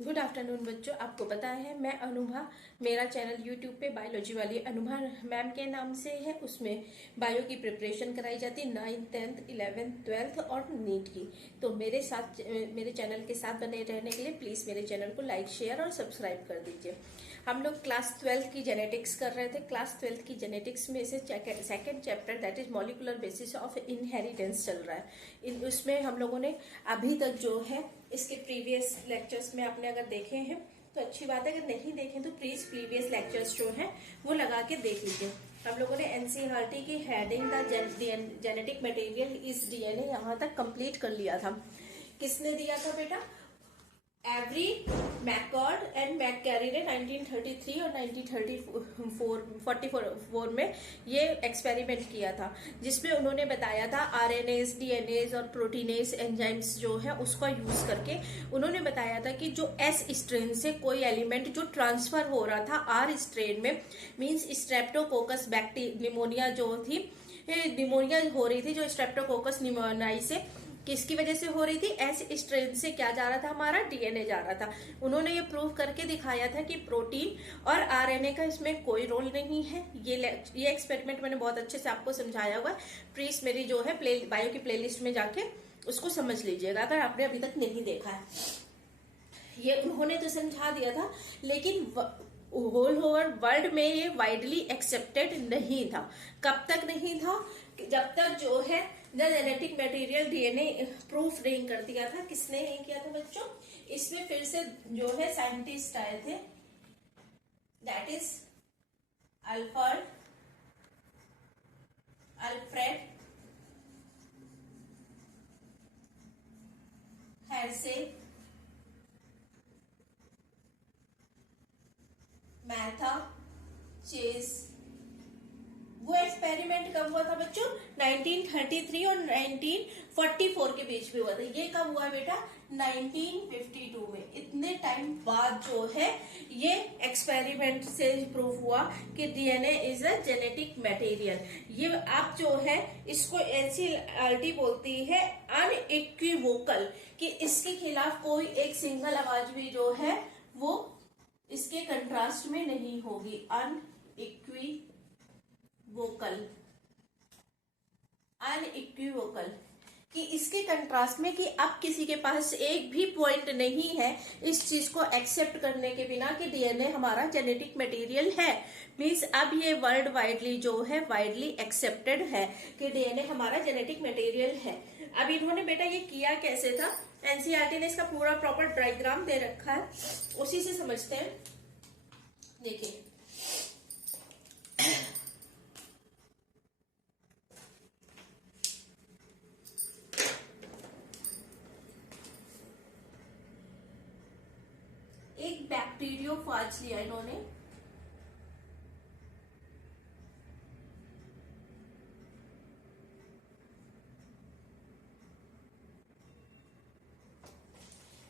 Good afternoon बच्चों। आपको पता है मैं अनुभा, मेरा चैनल यूट्यूब पे बायोलॉजी वाली अनुभा मैम के नाम से है। उसमें बायो की प्रिपरेशन कराई जाती है, 9th 10th 11th 12th और नीट की। तो मेरे साथ मेरे चैनल के साथ बने रहने के लिए प्लीज मेरे चैनल को लाइक शेयर और सब्सक्राइब कर दीजिए। हम लोग क्लास 12th की जेनेटिक्स कर रहे थे। क्लास 12th की जेनेटिक्स में से second chapter that is molecular basis of inheritance चल रहा है। उसमें हम लोगों ने अभी तक जो है इसके प्रीवियस लेक्चर्स में आपने अगर देखे हैं तो अच्छी बात है, अगर नहीं देखें तो प्लीज प्रीवियस लेक्चर्स जो हैं वो लगा के देख लीजिए। हम लोगों ने एनसीईआरटी की heading the genetic material is DNA यहाँ तक कंप्लीट कर लिया था। किसने दिया था बेटा? एवरी मैककॉर्ड एंड मैककैरी ने 1933 और 1944 में ये एक्सपेरिमेंट किया था, जिसमें उन्होंने बताया था आरएनएस, डीएनएस और प्रोटीनेस एंजाइम्स जो है उसका यूज करके उन्होंने बताया था कि जो एस स्ट्रेन से कोई एलिमेंट जो ट्रांसफर हो रहा था आर स्ट्रेन में, मींस स्ट्रेप्टोकोकस निमोनिया जो थी, निमोनिया हो रही थी जो स्ट्रेप्टोकोकस निमोनियाई से किसकी वजह से हो रही थी? एस स्ट्रेन से क्या जा रहा था? हमारा डीएनए जा रहा था। उन्होंने ये प्रूव करके दिखाया था कि प्रोटीन और आरएनए का इसमें कोई रोल नहीं है। ये एक्सपेरिमेंट मैंने बहुत अच्छे से आपको समझाया हुआ है। प्लीज मेरी जो है बायो की प्लेलिस्ट में जाके उसको समझ लीजिएगा अगर आपने अभी तक नहीं देखा है। ये उन्होंने तो समझा दिया था, लेकिन होल ओवर वर्ल्ड में ये वाइडली एक्सेप्टेड नहीं था। कब तक नहीं था? जब तक जो है the genetic material DNA proof नहीं कर दिया था। किसने नहीं किया था बच्चों? इसमें फिर से जो है साइंटिस्ट आए थे, दैट इज अल्फ्रेड हेर्शे, मैथा चेस। वो एक्सपेरिमेंट कब हुआ था बच्चों? 1933 और 1944 के बीच में हुआ था। ये कब हुआ बेटा? 1952 में। इतने टाइम बाद जो है ये एक्सपेरिमेंट से प्रूव हुआ कि DNA is a genetic material. ये आप जो है इसको एनसीईआरटी बोलती है अनइक्विवोकल, कि इसके खिलाफ कोई एक सिंगल आवाज भी जो है वो इसके कंट्रास्ट में नहीं होगी। अनइक्विवोकल कि इसके कंट्रास्ट में, कि अब किसी के पास एक भी पॉइंट नहीं है इस चीज को एक्सेप्ट करने के बिना कि डीएनए हमारा जेनेटिक मटेरियल है। मींस अब ये वर्ल्ड वाइडली जो है वाइडली एक्सेप्टेड है कि डीएनए हमारा जेनेटिक मटेरियल है। अब इन्होंने बेटा ये किया कैसे था? एनसीईआरटी ने इसका पूरा प्रॉपर डायग्राम दे रखा है, उसी से समझते हैं। देखिए, एक बैक्टीरियोफाज लिया इन्होंने,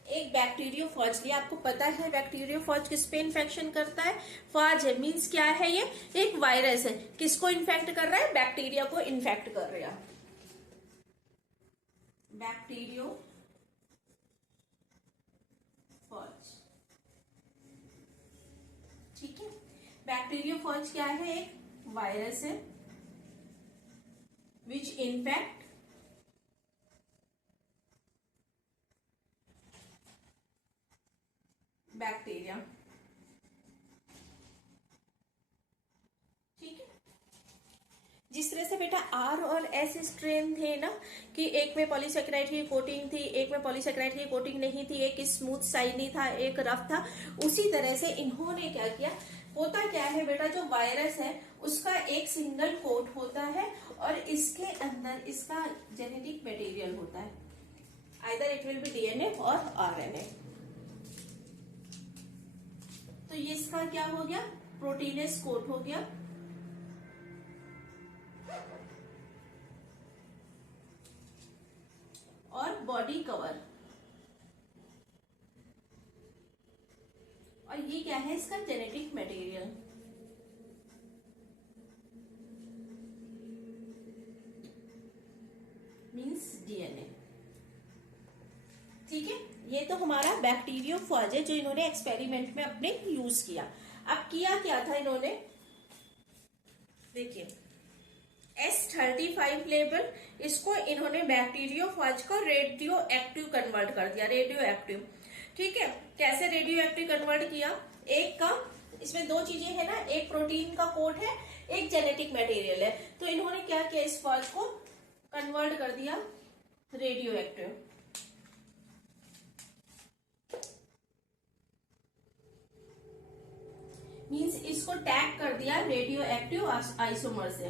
एक बैक्टीरियोफाज लिया। आपको पता है बैक्टीरियोफाज किस पे इन्फेक्शन करता है? फाज है, मींस क्या है? ये एक वायरस है। किसको इन्फेक्ट कर रहा है? बैक्टीरिया को इन्फेक्ट कर रहा है। बैक्टीरियोफाज, ठीक है। बैक्टीरियोफाज क्या है? एक वायरस है विच इन्फेक्ट बैक्टीरिया, ठीक है। जिस तरह से बेटा आर और एस स्ट्रेन थे ना, कि एक में पॉलीसेकेराइड की कोटिंग थी, एक में पॉलीसेकेराइड की कोटिंग नहीं थी, एक स्मूथ शाइनी था, एक रफ था, उसी तरह से इन्होंने क्या किया? होता क्या है बेटा, जो वायरस है उसका एक सिंगल कोट होता है और इसके अंदर इसका जेनेटिक मटेरियल होता है। Either it will be DNA और आरएनए। तो ये इसका क्या हो गया? प्रोटीनेस कोट हो गया। और बॉडी कवर, और ये क्या है? इसका जेनेटिक मटेरियल। Means DNA. ठीक है, ये तो हमारा बैक्टीरियोफाज है जो इन्होंने एक्सपेरिमेंट में अपने यूज किया। अब किया क्या था इन्होंने, देखिए S35 लेबल, इसको इन्होंने बैक्टीरियोफाज को रेडियो एक्टिव कन्वर्ट कर दिया, रेडियो एक्टिव। ठीक है, कैसे रेडियो एक्टिव कन्वर्ट किया, एक का इसमें दो चीजें है ना, एक प्रोटीन का कोड है, एक जेनेटिक मटेरियल है, तो इन्होंने क्या किया, इस फाज को कन्वर्ट कर दिया रेडियो एक्टिव। मींस इसको टैग कर दिया रेडियो एक्टिव आइसोमर से।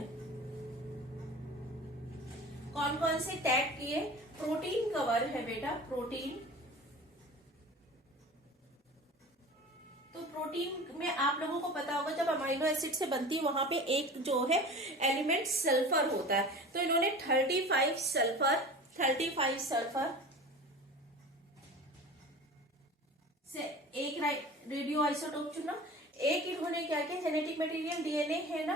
कौन कौन से टैग किए, प्रोटीन कवर है बेटा, प्रोटीन। तो प्रोटीन में आप लोगों को पता होगा जब अमाइनो एसिड से बनती है वहां पे एक जो है एलिमेंट सल्फर होता है, तो इन्होंने 35 सल्फर से एक रेडियो आइसोटोप चुना। एक इन्होंने क्या किया, जेनेटिक मटेरियल डीएनए है ना,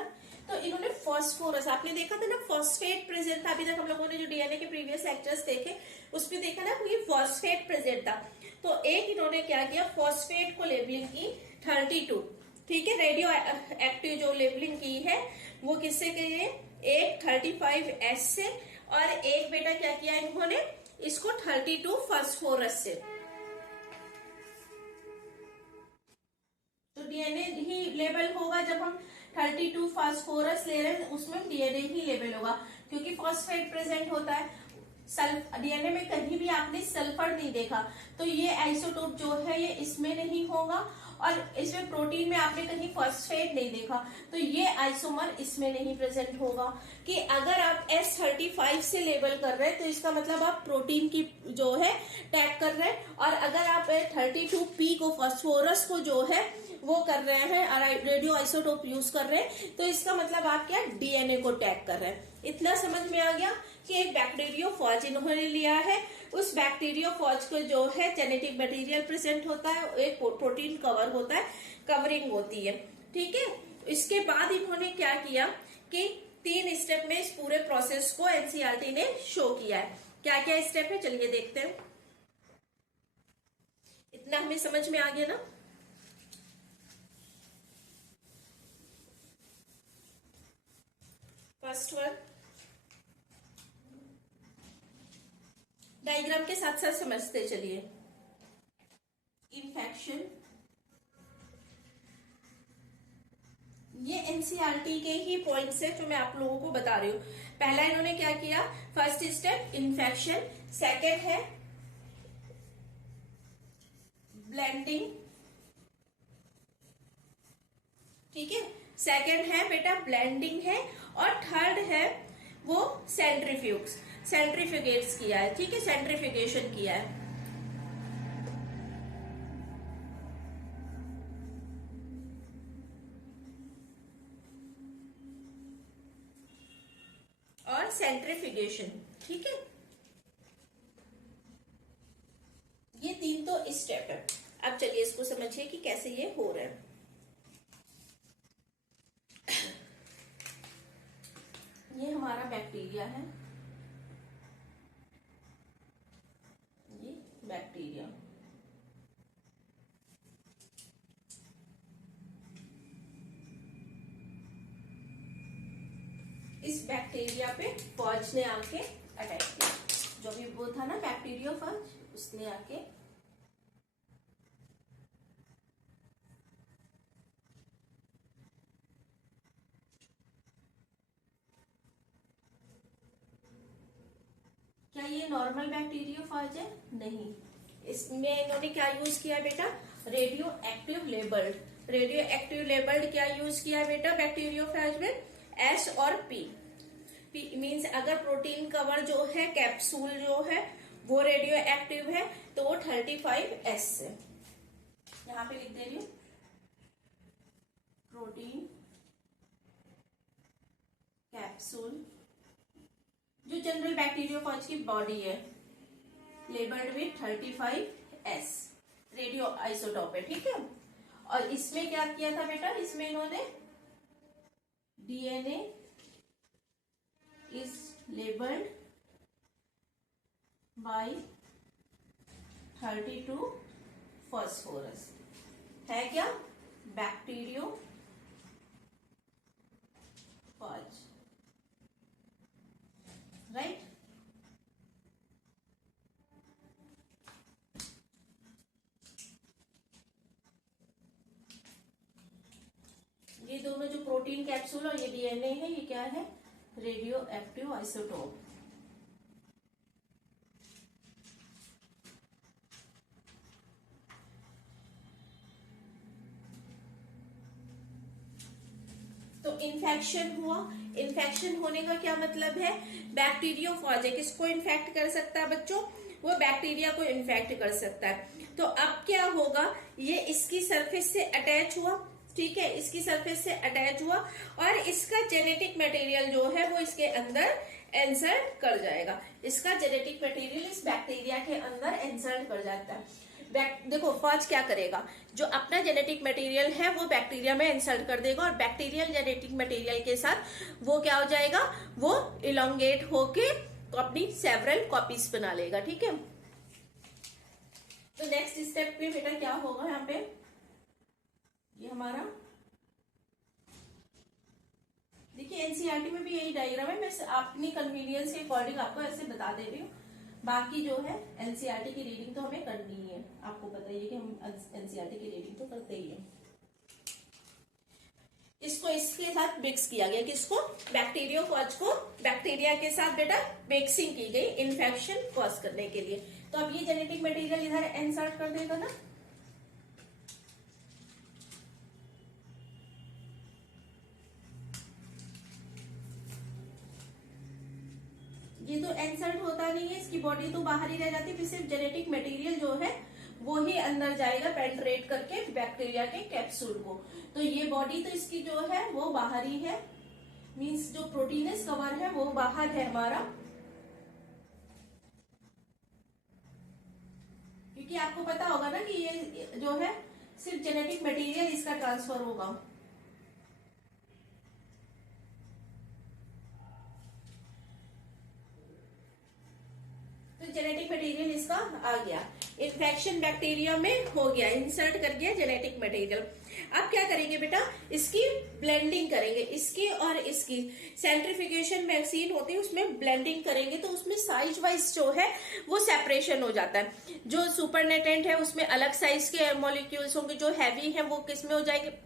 तो इन्होंने फॉस्फोरस, आपने देखा था ना फॉस्फेट प्रेजेंट था, अभी तक हम लोगों ने जो डीएनए के प्रीवियस लेक्चर्स देखे उसमें देखा ना ये फॉस्फेट प्रेजेंट था, तो एक इन्होंने क्या किया, फॉस्फेट को लेबलिंग की 32। ठीक है, रेडियो एक्टिव जो लेबलिंग की है वो किससे की है, एक 35S से, और एक बेटा क्या किया इन्होंने, इसको 32 फॉस्फोरस से। तो डीएनए ही लेबल होगा जब हम 32 फास्फोरस ले रहे हैं, उसमें डीएनए ही लेबल होगा क्योंकि फॉस्फेट प्रेजेंट होता है। डीएनए में कहीं भी आपने सल्फर नहीं देखा, तो ये आइसोटोप जो है ये इसमें नहीं होगा, और इसमें प्रोटीन में आपने कहीं फॉस्फेट नहीं देखा, तो ये आइसोमर इसमें नहीं प्रेजेंट होगा। कि अगर आप S35 से लेबल कर रहे हैं तो इसका मतलब आप प्रोटीन की जो है टैग कर रहे हैं, और अगर आप 32P को फॉस्फोरस को जो है वो कर रहे हैं और रेडियो आइसोटोप यूज कर रहे हैं, तो इसका मतलब आप क्या डीएनए को टैग कर रहे हैं। इतना समझ में आ गया कि एक बैक्टीरियोफाज इन्होंने लिया है, उस बैक्टीरियोफाज को जो है जेनेटिक मटेरियल प्रेजेंट होता है, एक प्रोटीन कवर होता है, कवरिंग होती है। ठीक है, इसके बाद इन्होंने क्या किया कि 3 स्टेप में इस पूरे प्रोसेस को एनसीईआरटी ने शो किया है। क्या क्या स्टेप है चलिए देखते हैं। इतना हमें समझ में आ गया ना। फर्स्ट वन, डायग्राम के साथ साथ समझते चलिए। इन्फेक्शन, ये एनसीईआरटी के ही पॉइंट्स है जो मैं आप लोगों को बता रही हूं। पहला इन्होंने क्या किया, फर्स्ट स्टेप इन्फेक्शन, सेकेंड है ब्लेंडिंग, ठीक है, सेकेंड है बेटा ब्लेंडिंग है, और थर्ड है वो सेंट्रीफ्यूगेट्स किया है। ठीक है, सेंट्रीफ्यूगेशन किया है। और सेंट्रीफ्यूगेशन, ठीक है, ये 3 तो स्टेप है। अब चलिए इसको समझिए कि कैसे ये हो रहा है। ये हमारा बैक्टीरिया है, ये बैक्टीरिया, इस बैक्टीरिया पे फॉज ने आके अटैक किया, जो भी वो था ना बैक्टीरियोफाज, उसने आके क्या ये नॉर्मल बैक्टीरियोफाज है? नहीं, इसमें इन्होंने क्या यूज किया बेटा, radio active labelled. Radio active labelled क्या यूज किया बेटा बैक्टीरियोफाज में, S और P मीन्स अगर प्रोटीन कवर जो है, कैप्सूल जो है वो रेडियो एक्टिव है तो वो 35S से, यहां पे लिख दे रही हूं, प्रोटीन कैप्सूल जो जनरल बैक्टीरियोफाज की बॉडी है, labelled with 35S, radio isotope है। ठीक है, और इसमें क्या किया था बेटा, इसमें इन्होंने DNA is labelled by 32 phosphorus है क्या, बैक्टीरियो फॉज, राइट। ये दोनों जो प्रोटीन कैप्सूल और ये डीएनए है, ये क्या है, रेडियो एक्टिव आइसोटोप। तो इन्फेक्शन हुआ, इन्फेक्शन होने का क्या मतलब है, बैक्टीरियोफॉज है, किसको इन्फेक्ट कर सकता है बच्चों, वो बैक्टीरिया को इन्फेक्ट कर सकता है। तो अब क्या होगा, ये इसकी सरफेस से अटैच हुआ, ठीक है, इसकी सरफेस से अटैच हुआ और इसका जेनेटिक मटेरियल जो है वो इसके अंदर इंसर्ट कर जाएगा, इसका जेनेटिक मटेरियल इस बैक्टीरिया के अंदर इंसर्ट कर जाता है। देखो फॉज क्या करेगा, जो अपना जेनेटिक मटेरियल है वो बैक्टीरिया में इंसर्ट कर देगा और बैक्टीरियल जेनेटिक मटेरियल के साथ वो क्या हो जाएगा, वो इलोंगेट होके अपनी सेवरल कॉपीज बना लेगा, ठीक है। तो नेक्स्ट स्टेप पे बेटा क्या होगा, यहाँ पे ये हमारा देखिए एनसीईआरटी में भी यही डायग्राम है, मैं अपनी कन्वीनियंस के अकॉर्डिंग आपको ऐसे बता दे रही हूँ। बाकी जो है एनसीईआरटी की रीडिंग तो हमें करनी ही है, आपको पता ही है कि हम एनसीईआरटी की रीडिंग तो करते ही हैं। इसको इसके साथ मिक्स किया गया, किसको, बैक्टीरियोफॉज को बैक्टीरिया के साथ बेटा मिक्सिंग की गई इन्फेक्शन कॉज करने के लिए। तो अब ये जेनेटिक मटेरियल इधर इंसर्ट कर देगा ना, ये तो इंसर्ट होता नहीं है, इसकी बॉडी तो बाहर ही रह जाती है, फिर सिर्फ जेनेटिक मटेरियल जो है वो ही अंदर जाएगा पेंट्रेट करके बैक्टीरिया के कैप्सूल को। तो ये बॉडी तो इसकी जो है वो बाहर ही है, मींस जो प्रोटीनस कवर है वो बाहर है हमारा, क्योंकि आपको पता होगा ना कि ये जो है सिर्फ जेनेटिक मटेरियल इसका ट्रांसफर होगा। तो जेनेटिक मटेरियल इसका आ गया, इन्फेक्शन बैक्टीरिया में हो गया, इंसर्ट कर गया जेनेटिक मटेरियल। अब क्या करेंगे बेटा, इसकी ब्लेंडिंग करेंगे, इसकी और इसकी सेंट्रीफ्यूगेशन मशीन होती है उसमें ब्लेंडिंग करेंगे, तो उसमें साइज वाइज जो है वो सेपरेशन हो जाता है। जो सुपरनेटेंट है उसमें अलग साइज के मॉलिक्यूल्स होंगे, जो हैवी है वो किसमें हो जाएंगे,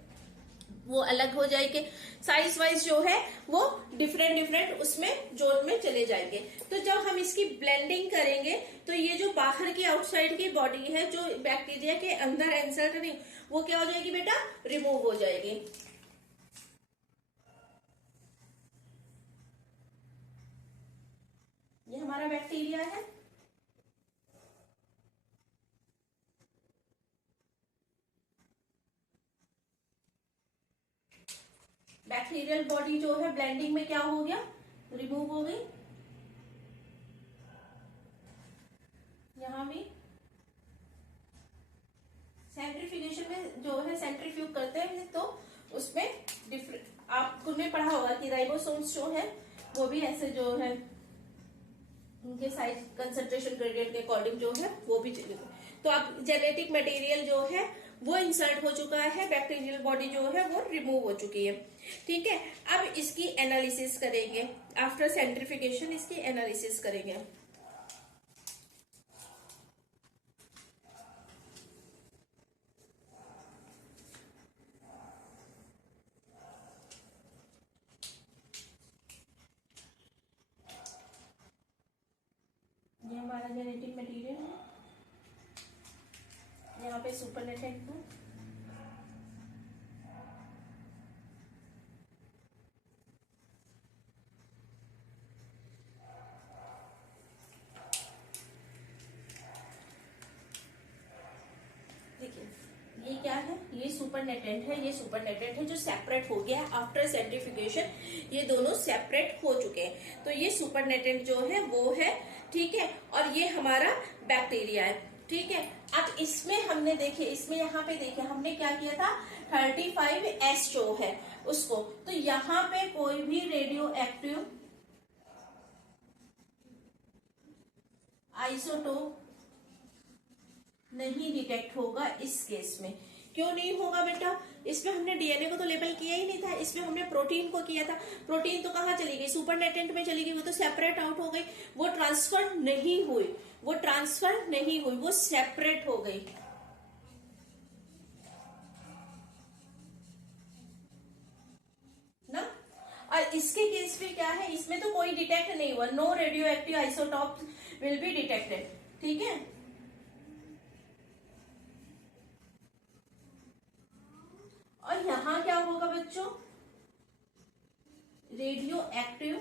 वो अलग हो जाएंगे, साइज वाइज जो है वो डिफरेंट डिफरेंट उसमें जोन में चले जाएंगे। तो जब हम इसकी ब्लेंडिंग करेंगे तो ये जो बाहर की आउटसाइड की बॉडी है जो बैक्टीरिया के अंदर इंसर्ट नहीं, वो क्या हो जाएगी बेटा, रिमूव हो जाएगी। ये हमारा बैक्टीरिया है, बैक्टीरियल बॉडी जो है ब्लेंडिंग में क्या हो गया, रिमूव हो गई। यहां भी सेंट्रीफ्यूगेशन में जो है सेंट्रीफ्यूग करते हैं तो उसमें डिफरेंट, आपने पढ़ा होगा कि राइबोसोम्स जो है वो भी ऐसे जो है उनके साइज कंसंट्रेशन ग्रेडियंट के अकॉर्डिंग जो है वो भी चलेगा। तो अब जेनेटिक मटेरियल जो है वो इंसर्ट हो चुका है, बैक्टीरियल बॉडी जो है वो रिमूव हो चुकी है, ठीक है। अब इसकी एनालिसिस करेंगे, आफ्टर सेंट्रीफिकेशन इसकी एनालिसिस करेंगे। ये हमारा जेनेटिक मटेरियल है, यहाँ पे सुपरनेटेंट है, देखिए ये क्या है, ये सुपरनेटेंट है, ये सुपरनेटेंट है जो सेपरेट हो गया है आफ्टर सेंट्रीफ्यूगेशन, ये दोनों सेपरेट हो चुके हैं। तो ये सुपरनेटेंट जो है वो है, ठीक है, और ये हमारा बैक्टीरिया है, ठीक है। अब इसमें हमने देखे, इसमें यहाँ पे देखे हमने क्या किया था, 35S जो है उसको, तो यहाँ पे कोई भी रेडियो एक्टिव आइसोटोप नहीं डिटेक्ट होगा इस केस में। क्यों नहीं होगा बेटा? इसमें हमने डीएनए को तो लेबल किया ही नहीं था, इसमें हमने प्रोटीन को किया था। प्रोटीन तो कहाँ चली गई? सुपरनेटेंट में चली गई, वो तो सेपरेट आउट हो गई, वो ट्रांसफर नहीं हुई, वो ट्रांसफर नहीं हुई, वो सेपरेट हो गई ना। और इसके केस में क्या है, इसमें तो कोई डिटेक्ट नहीं हुआ, no radio active isotope will be detected, ठीक है। और यहां क्या होगा बच्चों? Radio active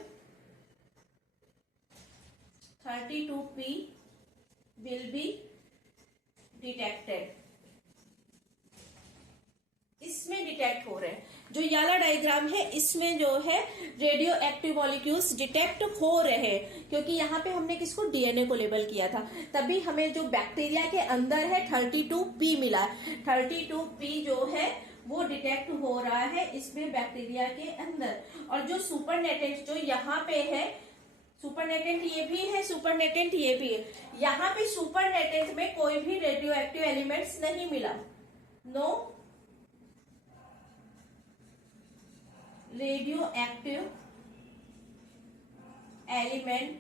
32P will be detected, इसमें डिटेक्ट हो रहे हैं। जो याला डायग्राम है इसमें जो है रेडियो एक्टिव मॉलिक्यूल्स डिटेक्ट हो रहे हैं, क्योंकि यहाँ पे हमने किसको? डीएनए को लेबल किया था, तभी हमें जो बैक्टीरिया के अंदर है 32P मिला है। 32P जो है वो डिटेक्ट हो रहा है इसमें बैक्टीरिया के अंदर। और जो सुपरनेटेंट जो यहाँ पे है, सुपरनेटेंट ये भी है, सुपरनेटेंट ये भी है, यहाँ पे सुपरनेटेंट में कोई भी रेडियो एक्टिव एलिमेंट्स नहीं मिला, no radio active element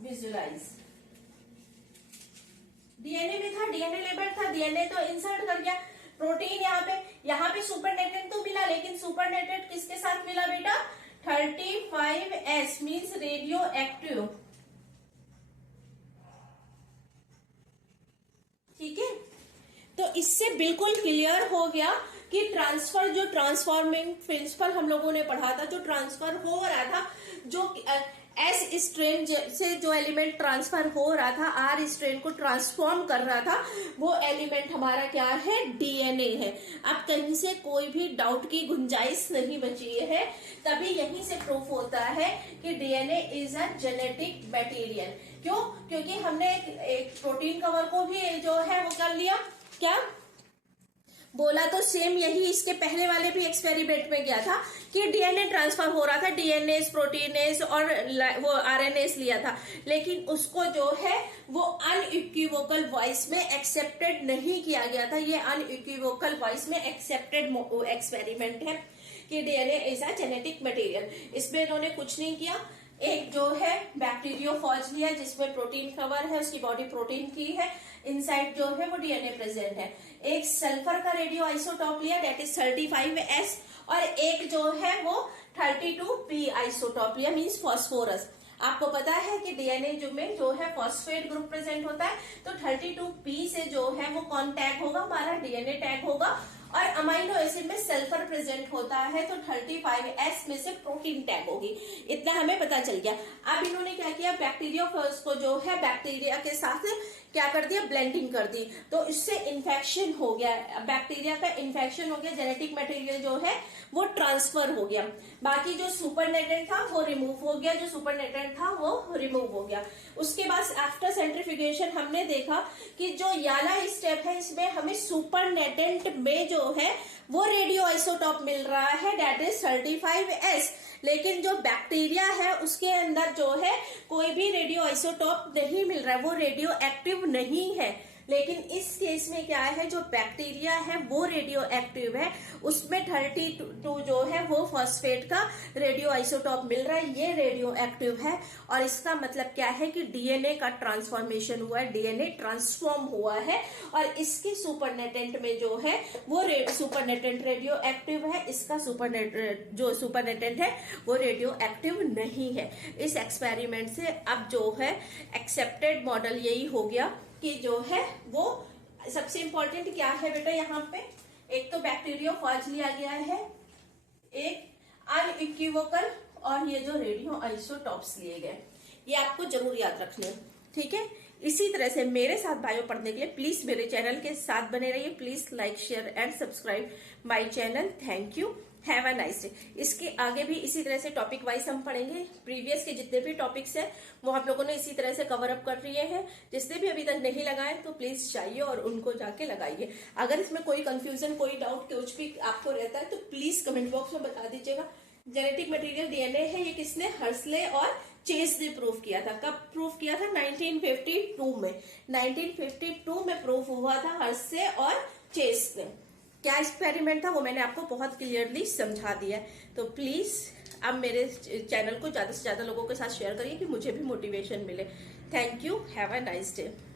visualise. DNA में था, डीएनए लेबल था, डीएनए तो इंसर्ट कर गया, प्रोटीन यहाँ पे सुपरनेटेंट तो मिला, लेकिन सुपरनेटेंट किसके साथ मिला बेटा? 35S मीन्स रेडियो एक्टिव, ठीक है। तो इससे बिल्कुल क्लियर हो गया कि ट्रांसफर, जो ट्रांसफॉर्मिंग प्रिंसिपल हम लोगों ने पढ़ा था, जो ट्रांसफर हो रहा था, जो एस स्ट्रेन से जो एलिमेंट ट्रांसफर हो रहा था, आर स्ट्रेन को ट्रांसफॉर्म कर रहा था, वो एलिमेंट हमारा क्या है? डीएनए है। अब कहीं से कोई भी डाउट की गुंजाइश नहीं बची है, तभी यहीं से प्रूफ होता है कि DNA is a genetic material. क्यों? क्योंकि हमने एक प्रोटीन कवर को भी जो है वो कर लिया, क्या बोला? तो सेम यही इसके पहले वाले भी एक्सपेरिमेंट में गया था कि डीएनए ट्रांसफर हो रहा था, डीएनएस, प्रोटीनेस और वो आरएनएस लिया था, लेकिन उसको जो है वो अनइक्विवोकल वॉइस में एक्सेप्टेड नहीं किया गया था। ये अनइक्विवोकल वॉइस में एक्सेप्टेड एक्सपेरिमेंट है कि DNA is a genetic material. इसमें इन्होंने कुछ नहीं किया, एक जो है बैक्टीरियोफॉज लिया जिसमें प्रोटीन कवर है, उसकी बॉडी प्रोटीन की है, इनसाइड जो है वो डीएनए प्रेजेंट है। एक सल्फर का रेडियो आइसोटॉप लिया दैट इज 35S, और एक जो है वो 32P आइसोटॉप लिया मीन्स फॉस्फोरस। आपको पता है कि डीएनए में जो है फॉस्फेट ग्रुप प्रेजेंट होता है, तो 32P से जो है वो कौन टैग होगा? हमारा डीएनए टैग होगा। और अमाइनो एसिड में सल्फर प्रेजेंट होता है, तो 35S में से प्रोटीन टैग होगी। इतना हमें पता चल गया। अब इन्होंने क्या किया? बैक्टीरिया को जो है बैक्टीरिया के साथ क्या कर दिया? ब्लेंडिंग कर दी, तो इससे इन्फेक्शन हो गया, बैक्टीरिया का इन्फेक्शन हो गया, जेनेटिक मटेरियल जो है वो ट्रांसफर हो गया। बाकी जो सुपरनेटेंट था वो रिमूव हो गया, जो सुपरनेटेंट था वो रिमूव हो गया। उसके बाद आफ्टर सेंट्रीफ्यूगेशन हमने देखा कि जो याला स्टेप है इसमें हमें सुपरनेटेंट में जो है वो रेडियो आइसोटॉप मिल रहा है दैट इज 35S, लेकिन जो बैक्टीरिया है उसके अंदर जो है कोई भी रेडियो आइसोटॉप नहीं मिल रहा है, वो रेडियो एक्टिव नहीं है। लेकिन इस केस में क्या है, जो बैक्टीरिया है वो रेडियो एक्टिव है, उसमें 32 जो है वो फॉस्फेट का रेडियो आइसोटॉप मिल रहा है, ये रेडियो एक्टिव है। और इसका मतलब क्या है कि डीएनए का ट्रांसफॉर्मेशन हुआ है, डीएनए ट्रांसफॉर्म हुआ है, और इसके सुपरनेटेंट में जो है वो सुपरनेटेंट रेडियो एक्टिव है, इसका जो सुपरनेटेंट है वो रेडियो एक्टिव नहीं है। इस एक्सपेरिमेंट से अब जो है एक्सेप्टेड मॉडल यही हो गया कि जो है वो सबसे इंपॉर्टेंट क्या है बेटा, यहाँ पे एक तो बैक्टीरियोफॉज लिया गया है, एक अनइक्विवोकल, और ये जो रेडियो आइसोटॉप्स लिए गए, ये आपको जरूर याद रखने, ठीक है। इसी तरह से मेरे साथ बायो पढ़ने के लिए प्लीज मेरे चैनल के साथ बने रहिए। Please like, share and subscribe my channel. Thank you, have a nice day. इसके आगे भी इसी तरह से टॉपिक वाइज हम पढ़ेंगे। प्रीवियस के जितने भी टॉपिक्स हैं वो हम लोगों ने इसी तरह से कवर अप कर लिए हैं। जिसने भी अभी तक नहीं लगाए तो प्लीज जाइए और उनको जाके लगाइए। अगर इसमें कोई कंफ्यूजन, कोई डाउट, कुछ भी आपको रहता है तो प्लीज कमेंट बॉक्स में बता दीजिएगा। जेनेटिक मटेरियल डीएनए है, ये किसने? हर्सले और चेस ने प्रूव किया था। कब प्रूव किया था? 1952 में। 1952 में प्रूव हुआ था हर्ष से और चेस ने। क्या एक्सपेरिमेंट था वो मैंने आपको बहुत क्लियरली समझा दिया है। तो प्लीज अब मेरे चैनल को ज्यादा से ज्यादा लोगों के साथ शेयर करिए कि मुझे भी मोटिवेशन मिले। Thank you, have a nice day.